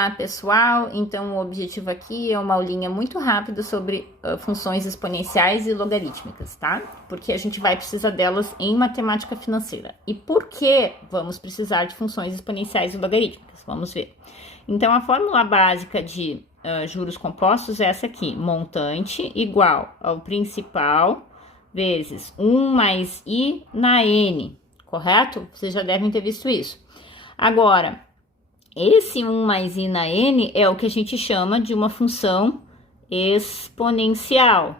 Olá, pessoal, então o objetivo aqui é uma aulinha muito rápida sobre funções exponenciais e logarítmicas, tá? Porque a gente vai precisar delas em matemática financeira. E por que vamos precisar de funções exponenciais e logarítmicas? Vamos ver. Então, a fórmula básica de juros compostos é essa aqui: montante igual ao principal vezes 1 mais i na n, correto? Vocês já devem ter visto isso. Agora, esse 1 mais i na n é o que a gente chama de uma função exponencial,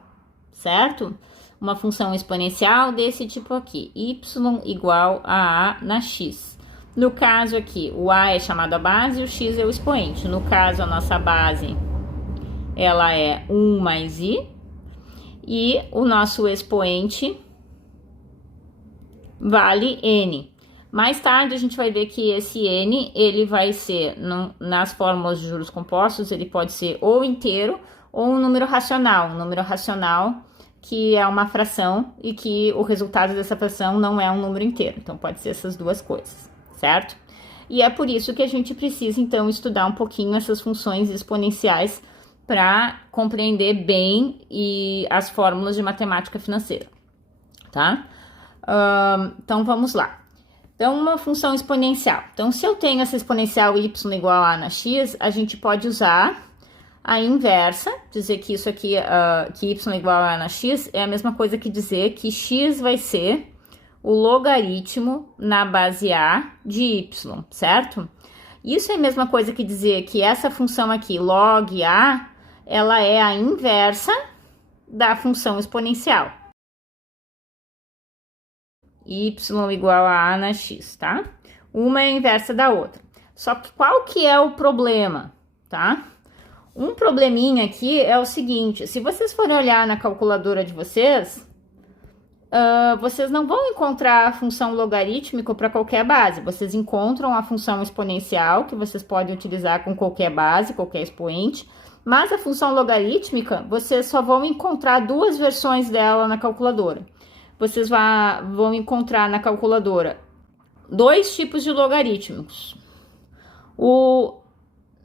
certo? Uma função exponencial desse tipo aqui, y igual a na x. No caso aqui, o a é chamado a base e o x é o expoente. No caso, a nossa base, ela é 1 mais i, e o nosso expoente vale n. Mais tarde a gente vai ver que esse n, ele vai ser, nas fórmulas de juros compostos, ele pode ser ou inteiro ou um número racional. Um número racional que é uma fração e que o resultado dessa fração não é um número inteiro. Então pode ser essas duas coisas, certo? E é por isso que a gente precisa, então, estudar um pouquinho essas funções exponenciais para compreender bem as fórmulas de matemática financeira, tá? Então vamos lá. Então, uma função exponencial. Então, se eu tenho essa exponencial y igual a na x, a gente pode usar a inversa, dizer que isso aqui, que y igual a na x, é a mesma coisa que dizer que x vai ser o logaritmo na base a de y, certo? Isso é a mesma coisa que dizer que essa função aqui, log a, ela é a inversa da função exponencial. Y igual a na x, tá? Uma é a inversa da outra. Só que qual que é o problema, tá? Um probleminha aqui é o seguinte: se vocês forem olhar na calculadora de vocês, vocês não vão encontrar a função logarítmica para qualquer base. Vocês encontram a função exponencial, que vocês podem utilizar com qualquer base, qualquer expoente. Mas a função logarítmica, vocês só vão encontrar duas versões dela na calculadora. Vocês vão encontrar na calculadora dois tipos de logaritmos.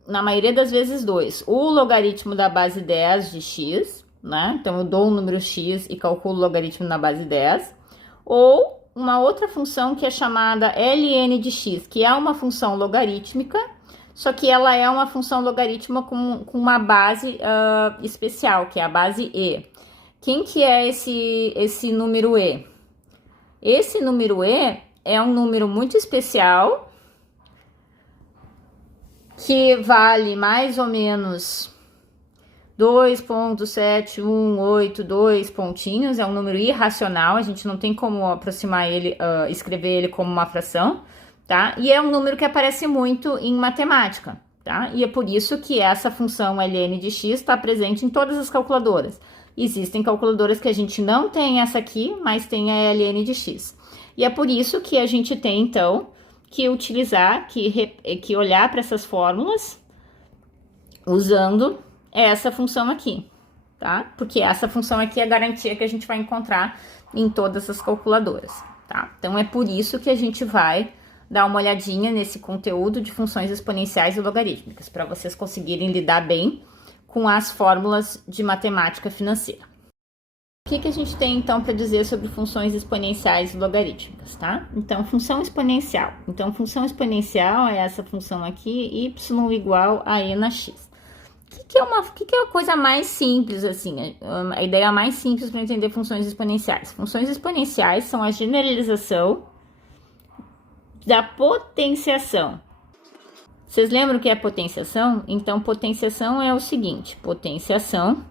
Na maioria das vezes, dois. O logaritmo da base 10 de x, né? Então, eu dou um número x e calculo o logaritmo na base 10. Ou uma outra função que é chamada ln de x, que é uma função logarítmica, só que ela é uma função logarítmica com uma base especial, que é a base e. Quem que é esse número e? Esse número e é um número muito especial que vale mais ou menos 2,7182 pontinhos. É um número irracional, a gente não tem como aproximar ele, escrever ele como uma fração, tá? E é um número que aparece muito em matemática, tá? E é por isso que essa função ln de x está presente em todas as calculadoras. Existem calculadoras que a gente não tem essa aqui, mas tem a ln de x. E é por isso que a gente tem, então, que utilizar, que olhar para essas fórmulas usando essa função aqui, tá? Porque essa função aqui é a garantia que a gente vai encontrar em todas as calculadoras, tá? Então, é por isso que a gente vai dar uma olhadinha nesse conteúdo de funções exponenciais e logarítmicas, para vocês conseguirem lidar bem com as fórmulas de matemática financeira. O que a gente tem, então, para dizer sobre funções exponenciais e logarítmicas, tá? Então, função exponencial. Então, função exponencial é essa função aqui, y igual a e na x. O que é uma coisa mais simples, assim? A ideia mais simples para entender funções exponenciais. Funções exponenciais são a generalização da potenciação. Vocês lembram o que é potenciação? Então, potenciação é o seguinte: potenciação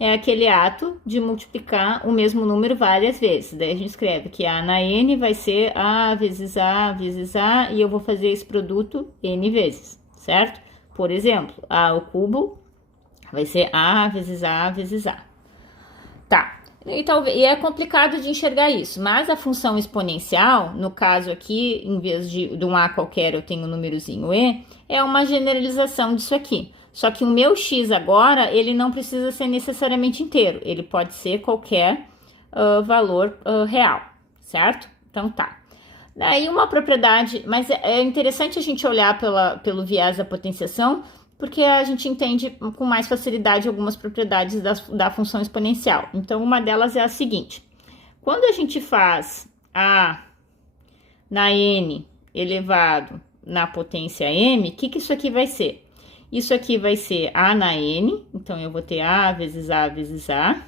é aquele ato de multiplicar o mesmo número várias vezes. Daí a gente escreve que a na n vai ser a vezes a vezes a, e eu vou fazer esse produto n vezes, certo? Por exemplo, a ao cubo vai ser a vezes a vezes a. Tá. E é complicado de enxergar isso, mas a função exponencial, no caso aqui, em vez de um a qualquer, eu tenho o númerozinho e, é uma generalização disso aqui. Só que o meu x agora, ele não precisa ser necessariamente inteiro, ele pode ser qualquer valor real, certo? Então tá. Daí uma propriedade, mas é interessante a gente olhar pelo viés da potenciação, porque a gente entende com mais facilidade algumas propriedades da função exponencial. Então, uma delas é a seguinte: quando a gente faz a na n elevado na potência m, o que isso aqui vai ser? Isso aqui vai ser a na n, então eu vou ter a vezes a vezes a,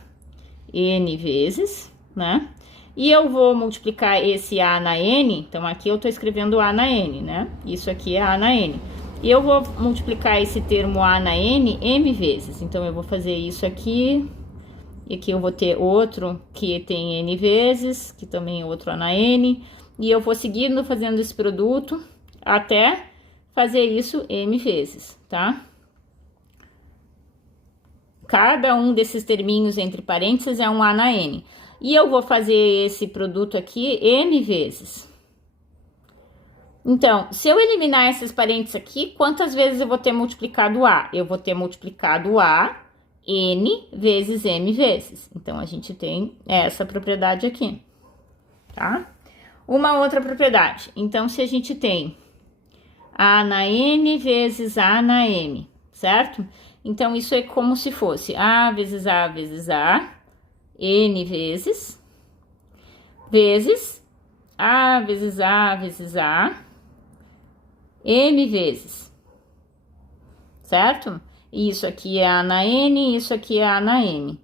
n vezes, né? E eu vou multiplicar esse a na n, então aqui eu tô escrevendo a na n, né? Isso aqui é a na n. E eu vou multiplicar esse termo a na n m vezes, então eu vou fazer isso aqui, e aqui eu vou ter outro que tem n vezes, que também é outro a na n, e eu vou seguindo fazendo esse produto até fazer isso m vezes, tá? Cada um desses terminhos entre parênteses é um a na n. E eu vou fazer esse produto aqui m vezes. Então, se eu eliminar esses parênteses aqui, quantas vezes eu vou ter multiplicado a? Eu vou ter multiplicado a n vezes m vezes. Então, a gente tem essa propriedade aqui, tá? Uma outra propriedade. Então, se a gente tem a na n vezes a na m, certo? Então, isso é como se fosse a vezes a vezes a, n vezes a vezes a vezes a, m vezes, certo? Isso aqui é a na n, isso aqui é a na m.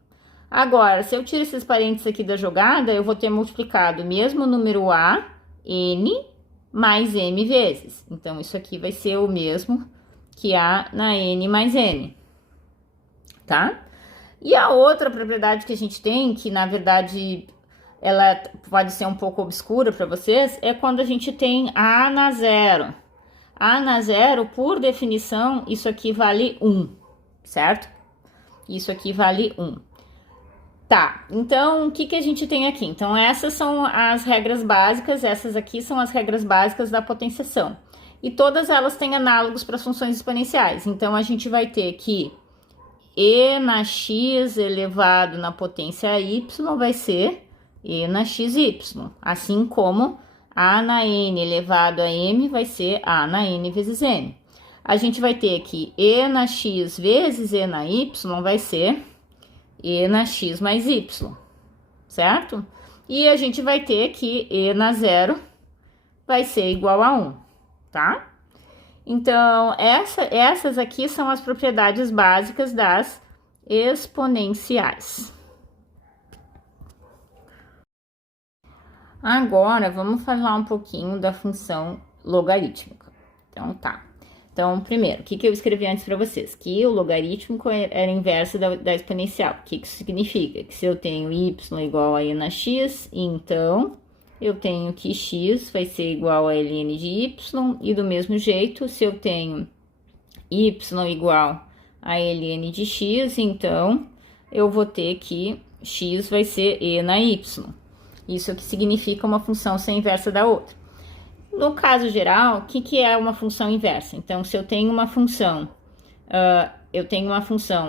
Agora, se eu tiro esses parênteses aqui da jogada, eu vou ter multiplicado o mesmo número a, n, mais m vezes. Então, isso aqui vai ser o mesmo que a na n mais n, tá? E a outra propriedade que a gente tem, que na verdade ela pode ser um pouco obscura para vocês, é quando a gente tem a na zero. A na zero, por definição, isso aqui vale 1, certo? Isso aqui vale 1. Tá, então o que a gente tem aqui? Então, essas são as regras básicas, essas aqui são as regras básicas da potenciação. E todas elas têm análogos para as funções exponenciais. Então, a gente vai ter que e na x elevado na potência y vai ser e na xy, assim como a na n elevado a m vai ser a na n vezes m. A gente vai ter que e na x vezes e na y vai ser e na x mais y, certo? E a gente vai ter que e na zero vai ser igual a 1, tá? Então, essas aqui são as propriedades básicas das exponenciais. Agora, vamos falar um pouquinho da função logarítmica. Então, tá. Então, primeiro, o que eu escrevi antes para vocês? Que o logarítmico era inverso da exponencial. O que isso significa? Que se eu tenho y igual a e na x, então eu tenho que x vai ser igual a ln de y, e do mesmo jeito, se eu tenho y igual a ln de x, então eu vou ter que x vai ser e na y. Isso é o que significa uma função ser inversa da outra. No caso geral, o que é uma função inversa? Então, se eu tenho uma função,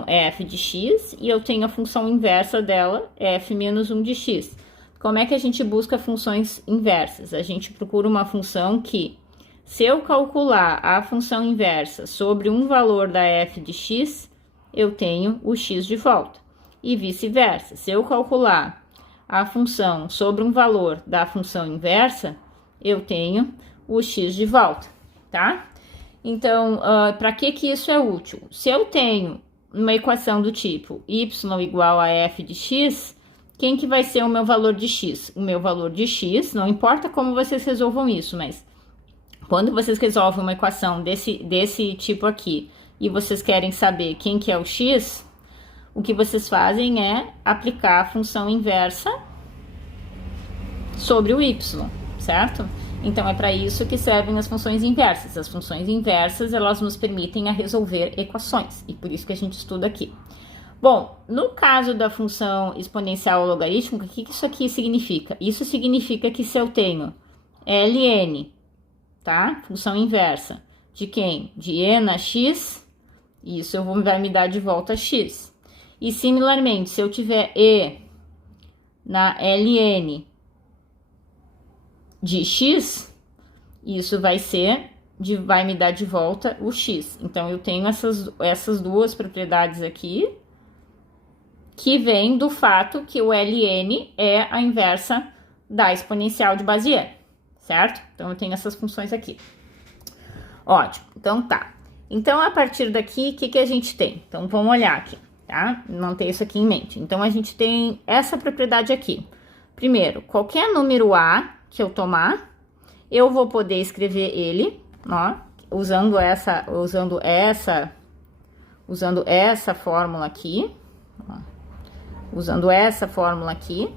f de x e eu tenho a função inversa dela, f menos 1 de x. Como é que a gente busca funções inversas? A gente procura uma função que, se eu calcular a função inversa sobre um valor da f de x, eu tenho o x de volta. E vice-versa. Se eu calcular a função sobre um valor da função inversa, eu tenho o x de volta, tá? Então, para que isso é útil? Se eu tenho uma equação do tipo y igual a f de x, quem que vai ser o meu valor de x? O meu valor de x, não importa como vocês resolvam isso, mas quando vocês resolvem uma equação desse tipo aqui e vocês querem saber quem que é o x, o que vocês fazem é aplicar a função inversa sobre o y, certo? Então, é para isso que servem as funções inversas. As funções inversas, elas nos permitem a resolver equações, e por isso que a gente estuda aqui. Bom, no caso da função exponencial logarítmica, o que isso aqui significa? Isso significa que se eu tenho ln, tá? Função inversa, de quem? De e na x, isso vai me dar de volta x. E, similarmente, se eu tiver e na ln de x, isso vai me dar de volta o x. Então, eu tenho essas duas propriedades aqui, que vem do fato que o ln é a inversa da exponencial de base e, certo? Então, eu tenho essas funções aqui. Ótimo, então tá. Então, a partir daqui, o que a gente tem? Então, vamos olhar aqui, tá? Manter isso aqui em mente. Então, a gente tem essa propriedade aqui. Primeiro, qualquer número A que eu tomar, eu vou poder escrever ele, ó, usando essa fórmula aqui, ó, usando essa fórmula aqui,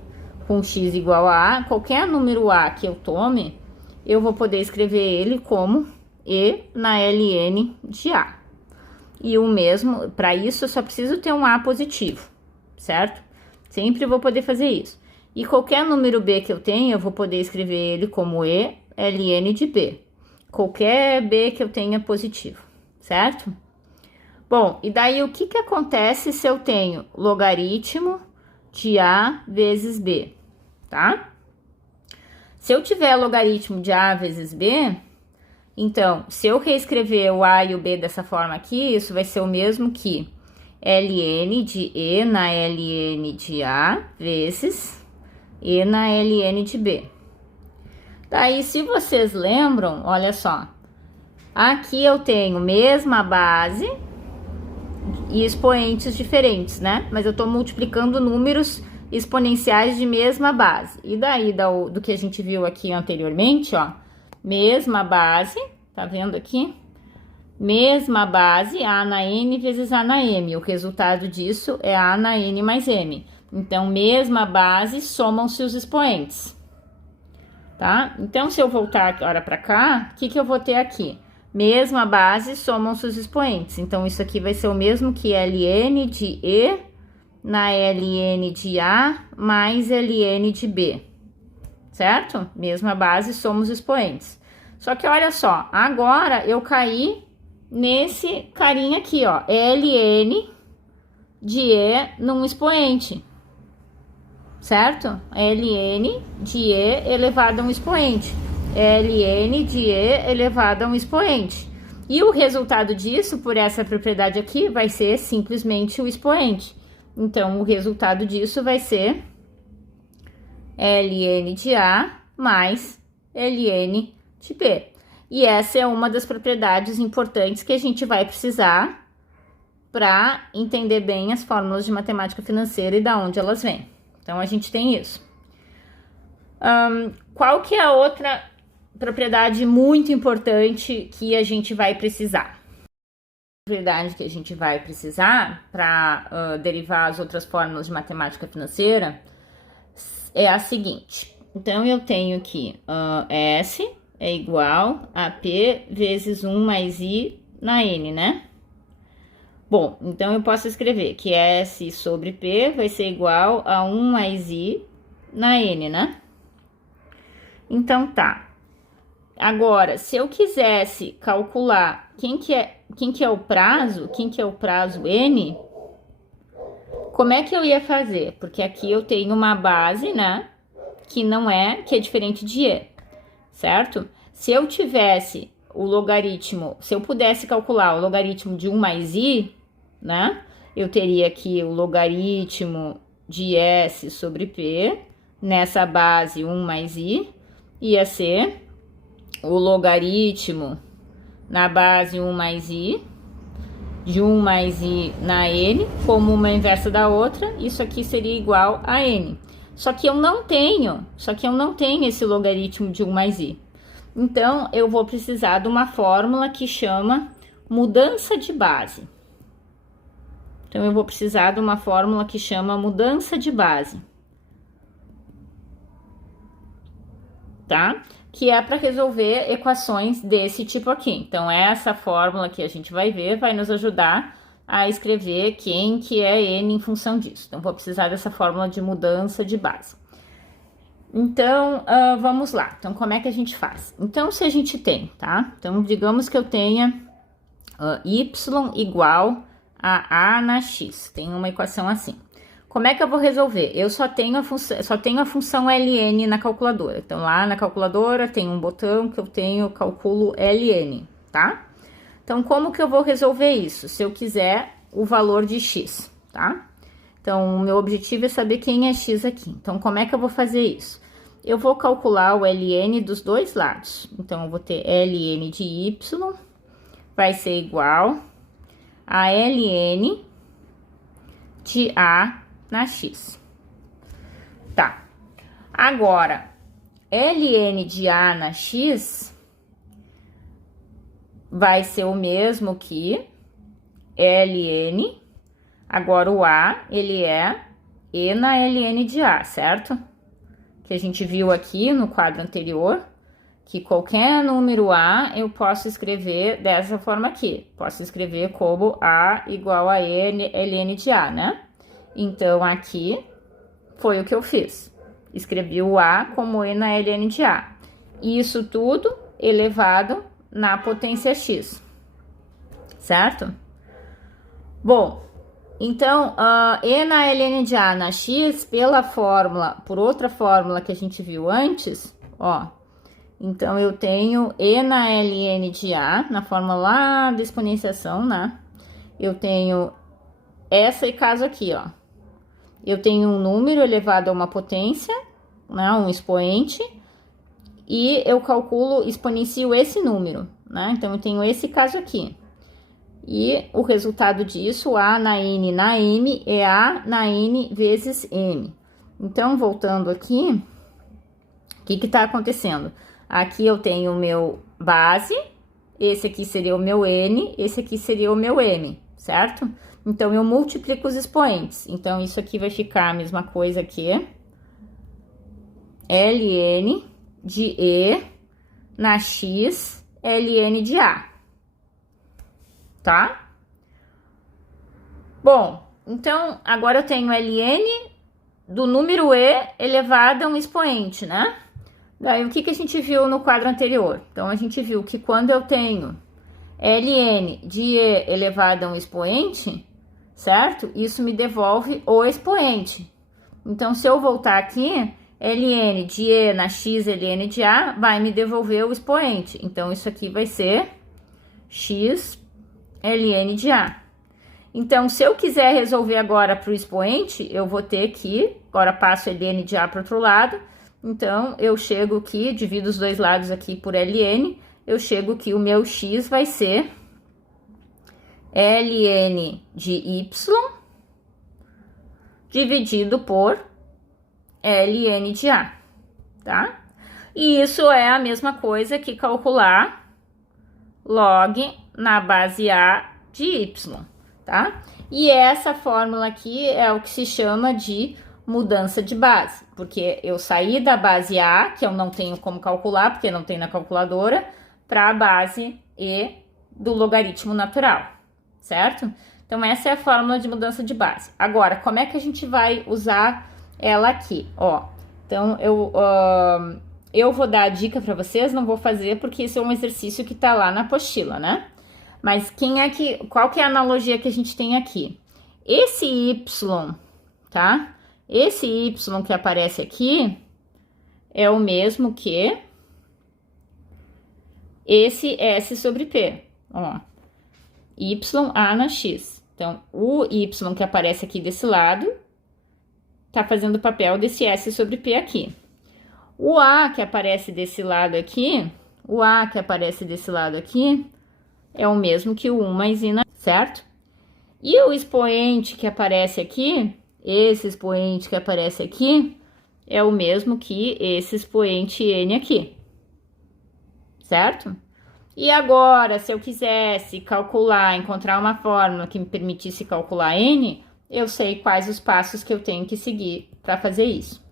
com x igual a qualquer número A que eu tome, eu vou poder escrever ele como E na ln de A. E o mesmo, para isso, eu só preciso ter um A positivo, certo? Sempre vou poder fazer isso. E qualquer número B que eu tenha, eu vou poder escrever ele como E ln de B. Qualquer B que eu tenha positivo, certo? Bom, e daí o que acontece se eu tenho logaritmo de A vezes B, tá? Se eu tiver logaritmo de A vezes B, então, se eu reescrever o A e o B dessa forma aqui, isso vai ser o mesmo que ln de E na ln de A vezes E na ln de B. Daí, se vocês lembram, olha só, aqui eu tenho mesma base e expoentes diferentes, né? Mas eu tô multiplicando números exponenciais de mesma base. E daí, do que a gente viu aqui anteriormente, ó, mesma base, tá vendo aqui? Mesma base, A na N vezes A na M. O resultado disso é A na N mais M. Então, mesma base, somam-se os expoentes. Tá? Então, se eu voltar agora para cá, o que eu vou ter aqui? Mesma base, somam-se os expoentes. Então, isso aqui vai ser o mesmo que ln de E na ln de A mais ln de B. Certo? Mesma base, somos expoentes. Só que, olha só, agora eu caí nesse carinha aqui, ó. ln de E num expoente. Certo? ln de E elevado a um expoente. ln de E elevado a um expoente. E o resultado disso, por essa propriedade aqui, vai ser simplesmente o expoente. Então, o resultado disso vai ser ln de A mais ln de B. E essa é uma das propriedades importantes que a gente vai precisar para entender bem as fórmulas de matemática financeira e da onde elas vêm. Então, a gente tem isso. Qual que é a outra propriedade muito importante que a gente vai precisar? A propriedade que a gente vai precisar para derivar as outras fórmulas de matemática financeira é a seguinte. Então, eu tenho que S é igual a P vezes 1 mais I na N, né? Bom, então eu posso escrever que S sobre P vai ser igual a 1 mais I na N, né? Então, tá. Agora, se eu quisesse calcular quem que é o prazo N, como é que eu ia fazer? Porque aqui eu tenho uma base, né? Que é diferente de E, certo? Se eu tivesse o logaritmo, se eu pudesse calcular o logaritmo de 1 mais I, né? Eu teria aqui o logaritmo de S sobre P, nessa base 1 mais I, ia ser o logaritmo na base 1 mais I, de 1 mais I na N, como uma inversa da outra, isso aqui seria igual a N. Só que eu não tenho esse logaritmo de 1 mais I. Então, eu vou precisar de uma fórmula que chama mudança de base. Então, eu vou precisar de uma fórmula que chama mudança de base. Tá? Que é para resolver equações desse tipo aqui. Então, essa fórmula que a gente vai ver vai nos ajudar a escrever quem que é N em função disso. Então, vou precisar dessa fórmula de mudança de base. Então, vamos lá. Então, como é que a gente faz? Então, se a gente tem, tá? Então, digamos que eu tenha y igual a A na x. Tem uma equação assim. como é que eu vou resolver? Eu só tenho a função ln na calculadora. Então, lá na calculadora tem um botão que eu tenho, calculo ln, tá? Então, como que eu vou resolver isso? Se eu quiser o valor de x, tá? Então, o meu objetivo é saber quem é x aqui. Então, como é que eu vou fazer isso? Eu vou calcular o ln dos dois lados. Então, eu vou ter ln de y vai ser igual a ln de a na x. Tá. Agora, ln de a na x vai ser o mesmo que ln. Agora, o a, ele é e na ln de a, certo? Que a gente viu aqui no quadro anterior, que qualquer número a eu posso escrever dessa forma aqui. Posso escrever como a igual a ln de a, né? Então, aqui foi o que eu fiz. Escrevi o a como e na ln de a. Isso tudo elevado na potência x, certo? Bom, então, e na ln de a na x, pela fórmula, por outra fórmula que a gente viu antes, ó. Então, eu tenho e na ln de a, na fórmula lá da exponenciação, né? Eu tenho esse caso aqui, ó. Eu tenho um número elevado a uma potência, né? Um expoente, e eu calculo, exponencio esse número, né? Então, eu tenho esse caso aqui. E o resultado disso, a na n na m, é a na n vezes m. Então, voltando aqui, o que está acontecendo? Aqui eu tenho o meu base, esse aqui seria o meu n, esse aqui seria o meu m, certo? Então, eu multiplico os expoentes. Então, isso aqui vai ficar a mesma coisa aqui. ln de e na x, ln de a. Tá? Bom, então, agora eu tenho ln do número e elevado a um expoente, né? Daí, o que que a gente viu no quadro anterior? Então, a gente viu que quando eu tenho ln de e elevado a um expoente, certo? Isso me devolve o expoente. Então, se eu voltar aqui, ln de e na x, ln de a, vai me devolver o expoente. Então, isso aqui vai ser x ln de a. Então, se eu quiser resolver agora para o expoente, eu vou ter que, agora passo ln de a para o outro lado, então eu chego aqui, divido os dois lados aqui por ln, eu chego que o meu x vai ser ln de y dividido por ln de a, tá? E isso é a mesma coisa que calcular log na base a de y, tá? E essa fórmula aqui é o que se chama de mudança de base, porque eu saí da base a, que eu não tenho como calcular, porque não tem na calculadora, para a base e do logaritmo natural, certo? Então, essa é a fórmula de mudança de base. Agora, como é que a gente vai usar ela aqui? Ó, então, eu vou dar a dica para vocês, não vou fazer porque isso é um exercício que tá lá na apostila, né? Mas qual que é a analogia que a gente tem aqui? Esse y, tá? Esse y que aparece aqui é o mesmo que esse S sobre P, ó. YA na X. Então, o Y que aparece aqui desse lado tá fazendo o papel desse S sobre P aqui. O A que aparece desse lado aqui, é o mesmo que o 1 mais I, certo? E o expoente que aparece aqui, esse expoente que aparece aqui, é o mesmo que esse expoente N aqui, certo? E agora, se eu quisesse calcular, encontrar uma fórmula que me permitisse calcular N, eu sei quais os passos que eu tenho que seguir para fazer isso.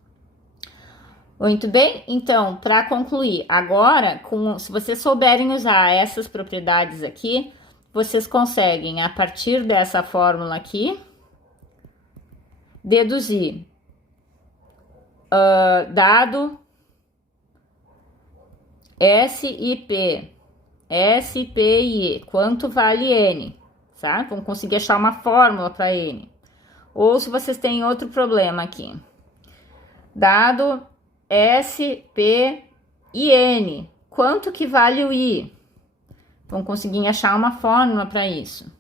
Muito bem? Então, para concluir, agora, se vocês souberem usar essas propriedades aqui, vocês conseguem, a partir dessa fórmula aqui, deduzir dado S e P e E, quanto vale N, tá? Vamos conseguir achar uma fórmula para N. Ou se vocês têm outro problema aqui. Dado S, P e N. Quanto que vale o I? Vão conseguir achar uma fórmula para isso,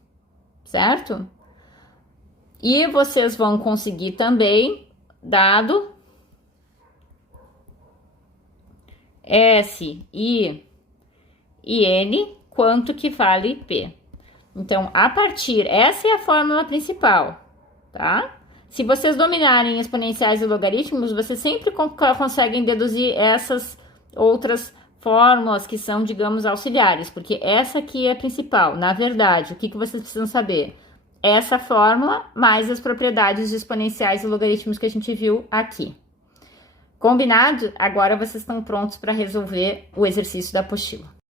certo? E vocês vão conseguir também, dado S, I e N, quanto que vale P. Então, essa é a fórmula principal, tá? Se vocês dominarem exponenciais e logaritmos, vocês sempre conseguem deduzir essas outras fórmulas que são, digamos, auxiliares, porque essa aqui é a principal. Na verdade, o que vocês precisam saber? Essa fórmula mais as propriedades de exponenciais e logaritmos que a gente viu aqui. Combinado? Agora vocês estão prontos para resolver o exercício da apostila.